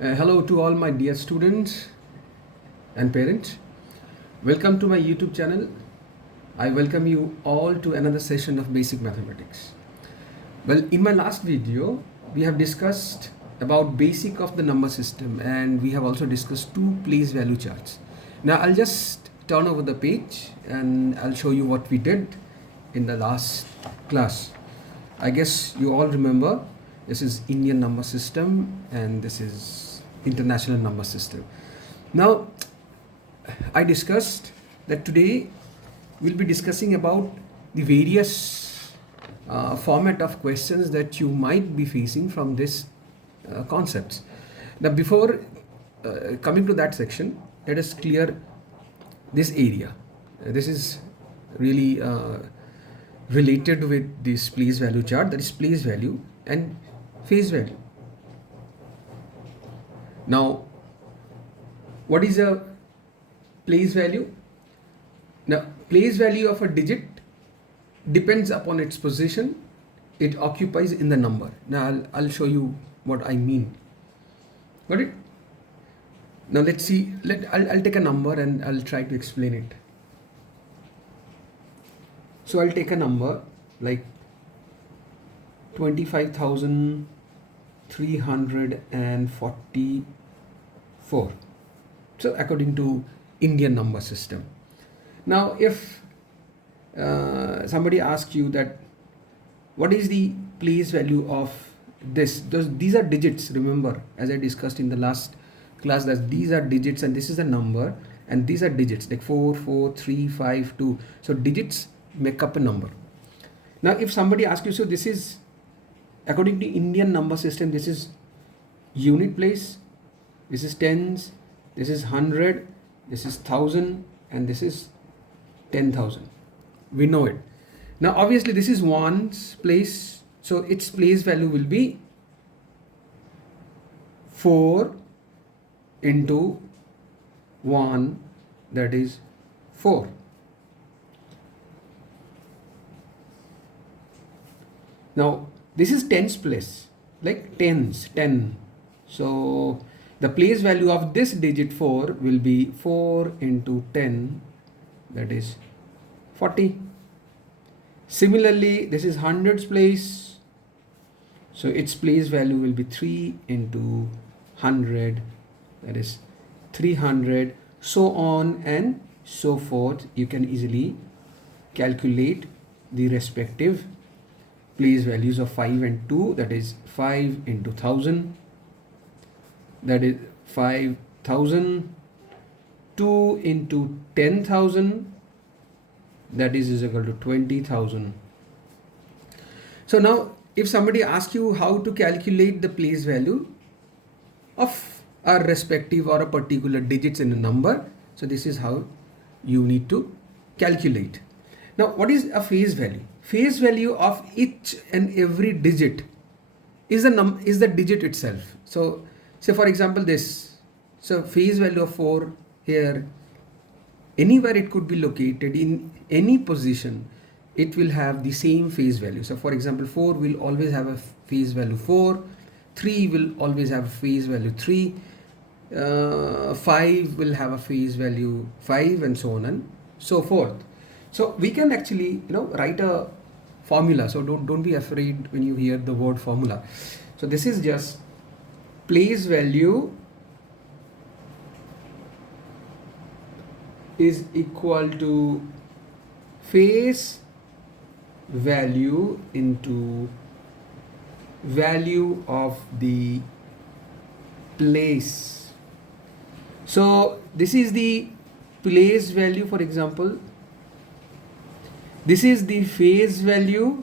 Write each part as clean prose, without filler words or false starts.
Hello to all my dear students and parents. Welcome to my YouTube channel. I welcome you all to another session of basic mathematics. Well, in my last video, we have discussed about basic of the number system, and we have also discussed two place value charts. Now I'll just turn over the page and I'll show you what we did in the last class. I guess you all remember this is Indian number system and this is international number system. Now I discussed that today we'll be discussing about the various format of questions that you might be facing from this concepts. Now before coming to that section, let us clear this area. This is really related with this place value chart, that is place value and face value. Now what is a place value? Now place value of a digit depends upon its position it occupies in the number. Now I'll show you what I mean. Got it? Now let's see. I'll take a number and I'll try to explain it. So I'll take a number like 25,344. So according to Indian number system. Now if somebody asks you that what is the place value of this, these are digits, remember, as I discussed in the last class, that these are digits and this is a number and these are digits like 4, 4, 3, 5, 2. So digits make up a number. Now if somebody asks you, so this is according to Indian number system, this is unit place, this is tens, this is 100, this is 1000 and this is 10,000. We know it. Now obviously this is ones place, so its place value will be 4 into 1, that is 4. Now this is tens place, like tens, 10. So the place value of this digit 4 will be 4 into 10, that is 40. Similarly, this is hundreds place, so its place value will be 3 into 100, that is 300, so on and so forth. You can easily calculate the respective place values of 5 and 2, that is 5 into 1000, that is 5,000, 2 into 10,000, that is equal to 20,000. So now if somebody asks you how to calculate the place value of a respective or a particular digits in a number, so this is how you need to calculate. Now what is a face value? Face value of each and every digit is the digit itself. So say for example this, so face value of 4 here, anywhere it could be located in any position, it will have the same face value. So for example 4 will always have a face value 4, 3 will always have a face value 3, 5 will have a face value 5, and so on and so forth. So we can actually write a formula. So don't be afraid when you hear the word formula. So this is just place value is equal to face value into value of the place. So this is the place value, for example. This is the face value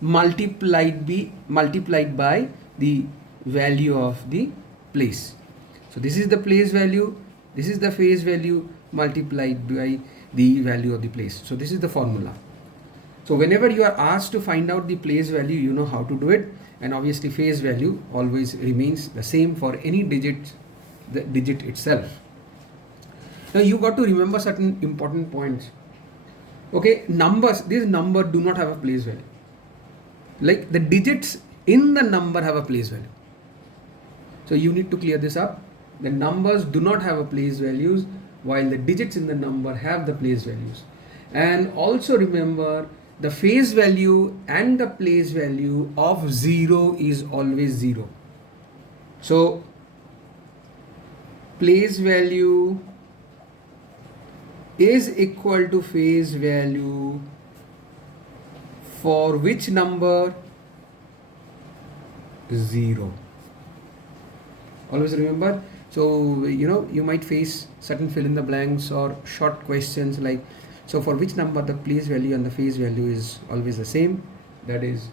multiplied by the value of the place. So this is the place value, this is the face value multiplied by the value of the place. So this is the formula. So whenever you are asked to find out the place value, you know how to do it, and obviously face value always remains the same for any digit, the digit itself. Now you got to remember certain important points. Okay, numbers, this number do not have a place value. Like the digits in the number have a place value. So you need to clear this up. The numbers do not have a place values, while the digits in the number have the place values. And also remember, the face value and the place value of 0 is always 0. So place value is equal to face value for which number? 0. Always remember. So you might face certain fill in the blanks or short questions like, so for which number the place value and the face value is always the same, that is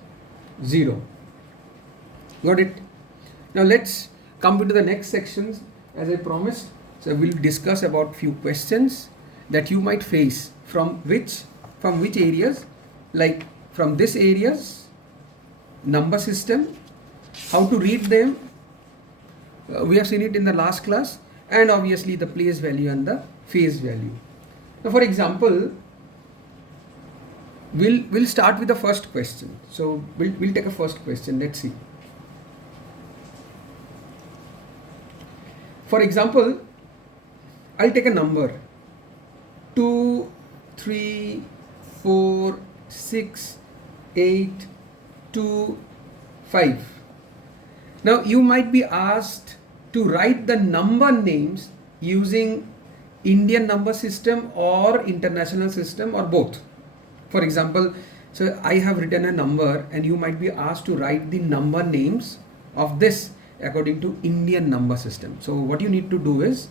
0. Got it? Now let's come to the next sections as I promised. So we'll discuss about few questions that you might face from which areas, like from this areas, number system, how to read them. We have seen it in the last class, and obviously the place value and the face value. Now for example, we'll start with the first question. So we'll take a first question. Let's see. For example, I'll take a number 2, 3, 4, 6, 8, 2, 5. Now you might be asked to write the number names using Indian number system or international system or both. For example, so I have written a number and you might be asked to write the number names of this according to Indian number system. So what you need to do is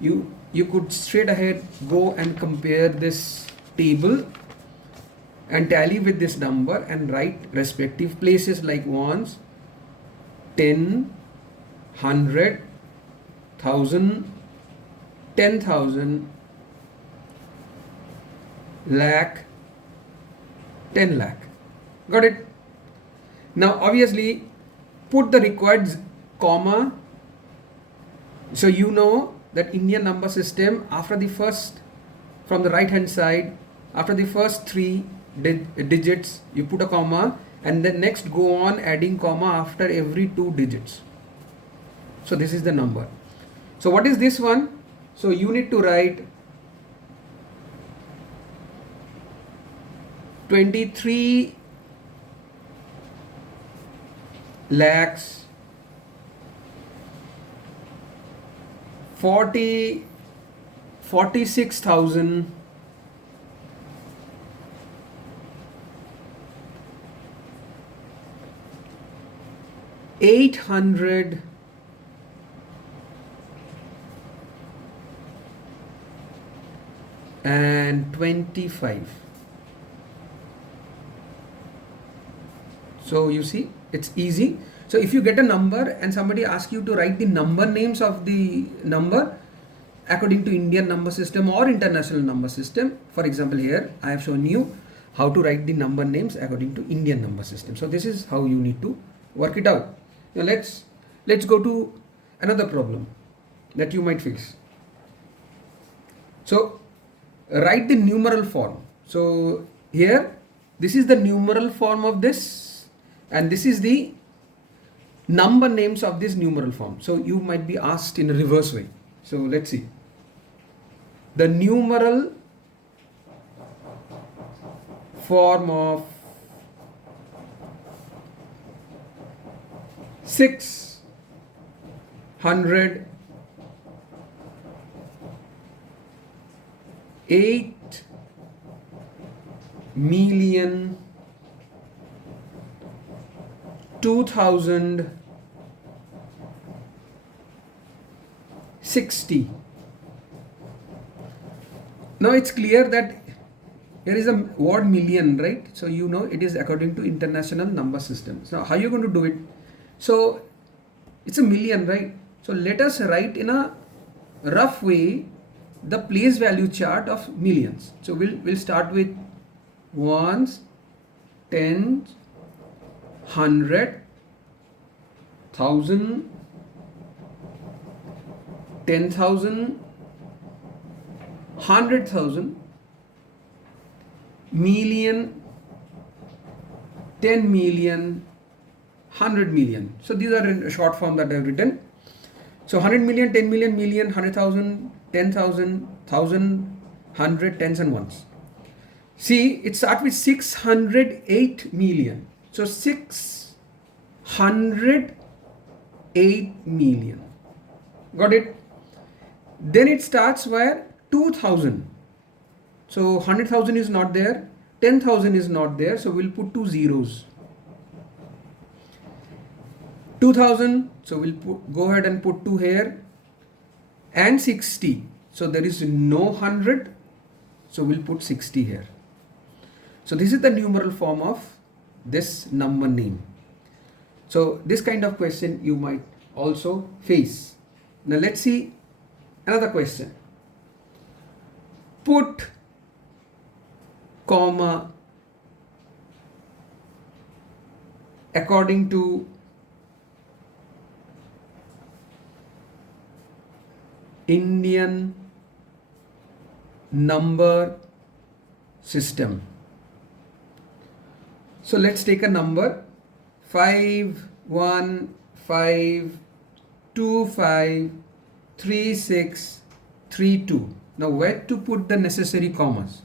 you could straight ahead go and compare this table and tally with this number and write respective places like ones, 10, 100, 1000, 10,000, lakh, 10 lakh. Got it? Now obviously put the required comma. So you know that Indian number system, after the first, from the right hand side, after the first 3 digits you put a comma, and then next go on adding comma after every 2 digits. So this is the number. So what is this one? So you need to write 23 lakhs 46,000 800 and 25. So you see, it's easy. So if you get a number and somebody asks you to write the number names of the number according to Indian number system or international number system, for example here I have shown you how to write the number names according to Indian number system. So this is how you need to work it out. Now let's go to another problem that you might face. So write the numeral form. So here this is the numeral form of this, and this is the number names of this numeral form. So you might be asked in a reverse way. So let's see. The numeral form of 600 8 million 2060. Now it's clear that here is a word million, right? So you know it is according to international number system. So how are you going to do it? So it's a million, right? So let us write in a rough way the place value chart of millions. So we'll start with ones, tens, 100, 1000, 10,000, 100,000, million, 10 million, 100 million. So these are in short form that I have written. So 100 million, 10 million, million, 100,000, 10,000, 1,000, 100, tens and ones. See, it starts with 608 million. So 608 million. Got it? Then it starts where 2,000. So 100,000 is not there, 10,000 is not there, so we'll put two zeros. 2,000, so we'll go ahead and put 2 here, and 60. So there is no 100, so we'll put 60 here. So this is the numeral form of this number name. So this kind of question you might also face. Now let's see another question. Put comma according to Indian number system. So let's take a number 5, 1, 5, 2, 5, 3, 6, 3, 2. Now where to put the necessary commas?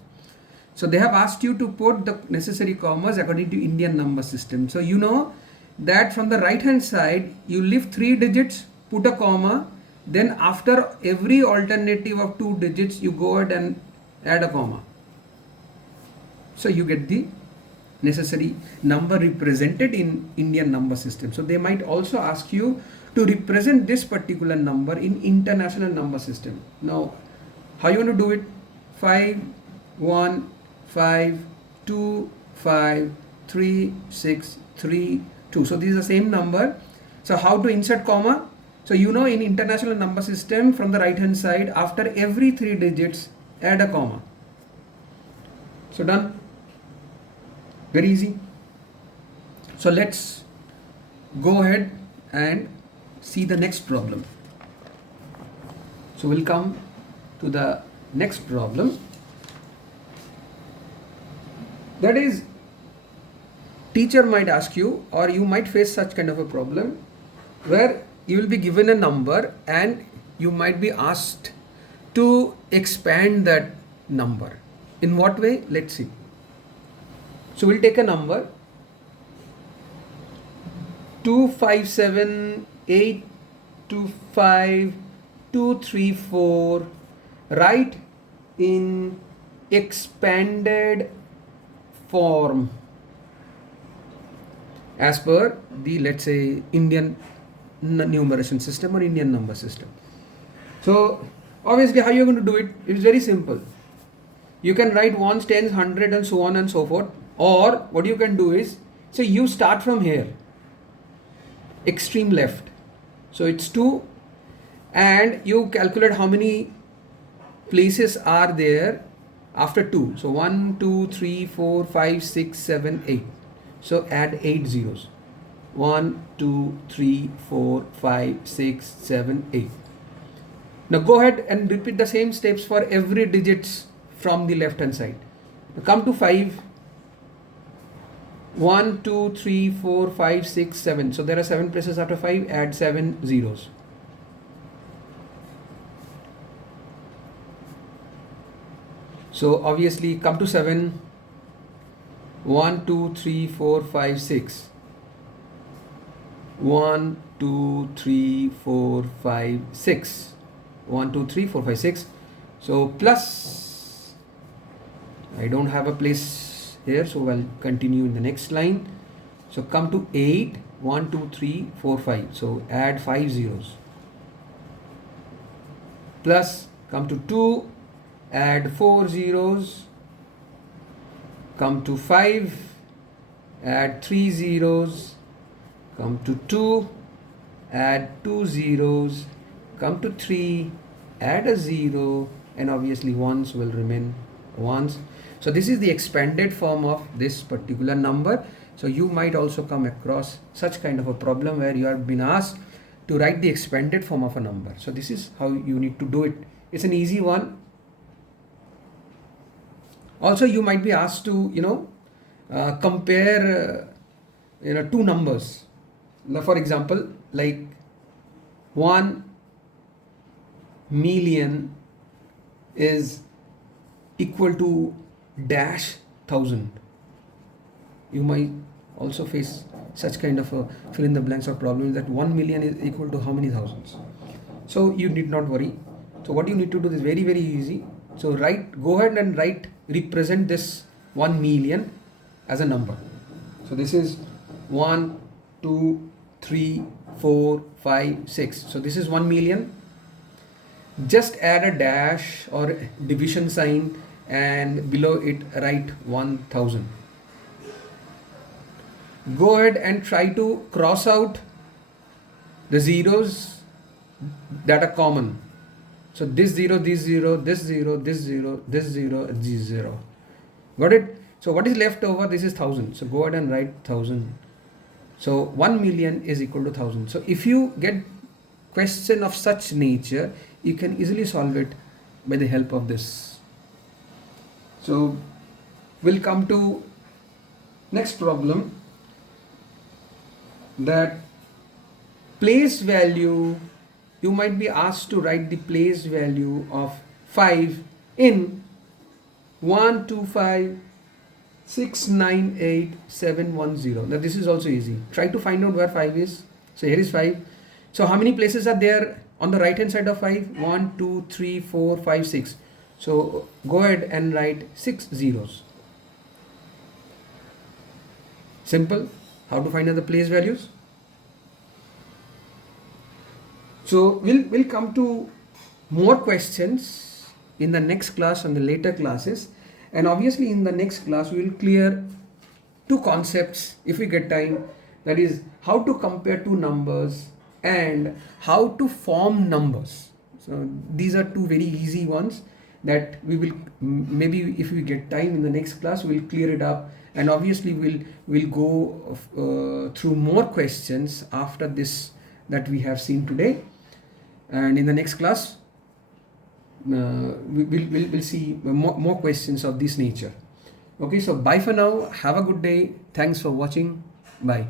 So they have asked you to put the necessary commas according to Indian number system. So you know that from the right hand side you leave 3 digits, put a comma, then after every alternative of 2 digits you go ahead and add a comma. So you get the necessary number represented in Indian number system. So they might also ask you to represent this particular number in international number system. Now how you want to do it? 5, 1, 5, 2, 5, 3, 6, 3, 2. So this is the same number. So how to insert comma? So you know in international number system, from the right hand side, after every 3 digits add a comma. So done. Very easy. So let's go ahead and see the next problem. So we'll come to the next problem. That is, teacher might ask you, or you might face such kind of a problem where you will be given a number and you might be asked to expand that number. In what way? Let's see. So we'll take a number 257,825,234, write in expanded form as per the, let's say, Indian numeration system or Indian number system. So obviously how you're going to do it? It's very simple. You can write ones, tens, 100 and so on and so forth. Or what you can do is, so you start from here, extreme left. So it's 2 and you calculate how many places are there after 2. So 1, 2, 3, 4, 5, 6, 7, 8. So add 8 zeros. 1, 2, 3, 4, 5, 6, 7, 8. Now go ahead and repeat the same steps for every digits from the left hand side. Now come to 5. 1, 2, 3, 4, 5, 6, 7. So there are 7 places after 5. Add 7 zeros. So obviously come to 7. 1, 2, 3, 4, 5, 6. 1, 2, 3, 4, 5, 6. 1, 2, 3, 4, 5, 6. So plus, I don't have a place here, so I'll continue in the next line. So come to 8. 1, 2, 3, 4, 5. So add 5 zeros. Plus come to 2. Add 4 zeros. Come to 5. Add 3 zeros. Come to 2. Add 2 zeros. Come to 3. Add a 0. And obviously ones will remain ones. So this is the expanded form of this particular number. So you might also come across such kind of a problem where you have been asked to write the expanded form of a number. So this is how you need to do it. It's an easy one. Also you might be asked to, compare, two numbers. Now, for example, like 1 million is equal to dash thousand. You might also face such kind of a fill in the blanks or problems that 1 million is equal to how many thousands. So you need not worry. So what you need to do is very, very easy. So go ahead and represent this 1 million as a number. So this is 1, 2, 3, 4, 5, 6. So this is 1 million. Just add a dash or division sign and below it write 1000. Go ahead and try to cross out the zeros that are common. So this 0, this 0, this 0, this 0, this 0, this 0. Got it? So what is left over? This is 1000. So go ahead and write 1000. So 1 million is equal to 1000. So if you get question of such nature, you can easily solve it by the help of this. So we'll come to next problem, that place value. You might be asked to write the place value of 5 in 125,698,710. Now this is also easy. Try to find out where 5 is. So here is 5. So how many places are there on the right hand side of 5? 1, 2, 3, 4, 5, 6. So go ahead and write 6 zeros. Simple. How to find out the place values? So we'll come to more questions in the next class and the later classes, and obviously in the next class we will clear 2 concepts if we get time, that is how to compare 2 numbers and how to form numbers. So these are 2 very easy ones that we will, maybe if we get time in the next class, we'll clear it up, and obviously we'll go through more questions after this that we have seen today. And in the next class, we'll see more questions of this nature. Okay, so bye for now. Have a good day. Thanks for watching. Bye.